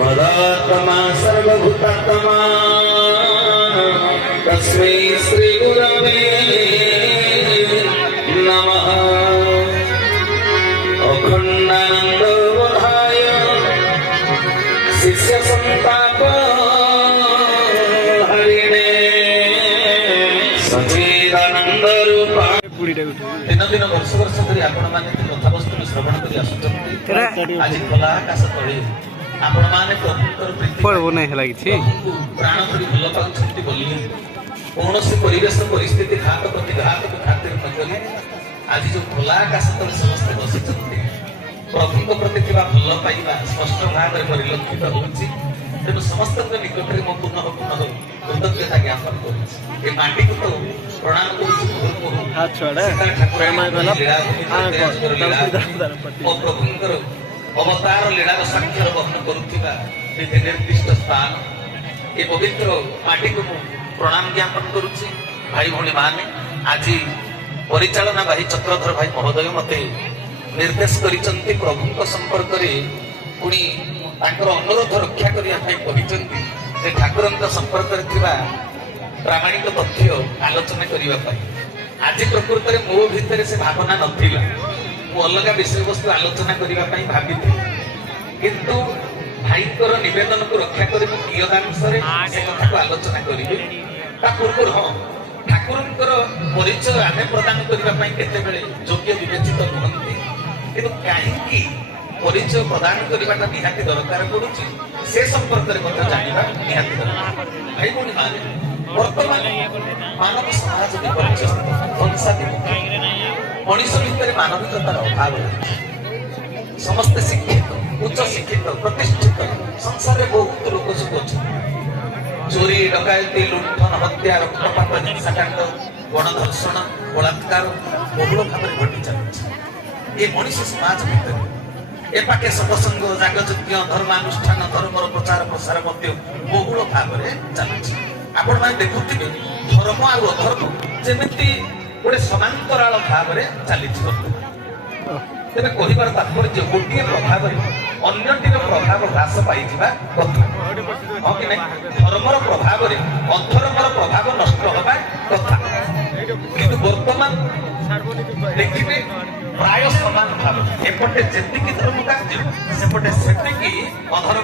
मदात्मा सर्वभूतात्मा तस्मै श्री गुरवे नमः। अखंडानंद वराय शिष्य संताप हरिणे सच्चिदानंद रूपा। दिन दिन वर्ष वर्ष धरी आपण माने कथावस्तु श्रवण करी आसुछन्ति। आज खोला आकाश तळे आपण माने प्रभुଙ୍କର प्रीति पड़बो नहीं लागिछि प्राण धरी भल पाउछन्ति बोली कौनसी परिवेश परिस्थिति घात प्रतिघात को खातिर न करी आज जो खोला आकाश तळे समस्त बसिछन्ति प्रभुଙ୍କ प्रति थिबा भल पाइबा स्पष्ट भाव रे परिलक्षित होछि। तेणु समस्त निकटरे मो पुनः पुनः कृतज्ञता ज्ञापन करुछि। ए माटी को तो प्रणाम करुछि हाथ छोड़े मो प्रभुଙ୍କର अवतार लीलार साक्षर वहन करुथिबा विधि निर्दिष्ट स्थान ए पवित्र माटी को प्रणाम ज्ञापन करुछि। भाई भौणी माने आज परिचालना भाई चक्रधर भाई महोदय मते निर्देश करिसंति प्रभुଙ୍କ संपर्क रे पुणी तांकर अनुरोध रक्षा करिया भाई कहिसंति जे ठाकुरଙ୍କ संपर्क रे थिबा प्रामाणिक तथ्य आलोचना करिवा पाई। आज प्रकृत रे मो भितर से भावना नथिला मो अलग विषय वस्तु आलोचना करिवा पाई भाबिथि किंतु भाईकर निवेदन को रक्षा करी मो कियदानुसारे से कथा को आलोचना करिबे। ता पूर्व हां ठाकुरଙ୍କର परिचय आमे प्रदान करिवा पाई केते बेले योग्य विवेचित नहंती किंतु काहेकि परिचय प्रदान करिवाटा निहाती दरकार पडुछि से संपर्क रे कथा जानिबा निहाती दरकार। भाई कोनी माने वर्तमान मानव समाज विपरिचय संसादी मनीष भितर मानविकतार अभाव समस्त शिक्षित उच्च शिक्षित प्रतिष्ठित संसार में बहुत लोक सब अच्छे चोरी डकायती लुंठन हत्या रक्तपात हिंसाकांड गणधर्षण बलात्कार बहुल भाव घटी चलुଛି। ये मनीष समाज भितर ए पाके सत्संग जागयज्ञ धर्मानुष्ठान धर्मर प्रचार प्रसार मध्य बहुल भाव चलुଛି। आपण माने देखुथिबे धर्म आ अधर्म जेमिति गोटे समांतराल भाव चली तेरे कहबार तात्पर्य गोटे प्रभाव अन्यटीर प्रभाव ह्रास पाई कथा हाँ कि धर्मर प्रभाव अधर्मर प्रभाव नष्ट हवा कथा किंतु वर्तमान देखिए प्राय समान भाव एपटे जी धर्म कार्य सेपटे से अधर्म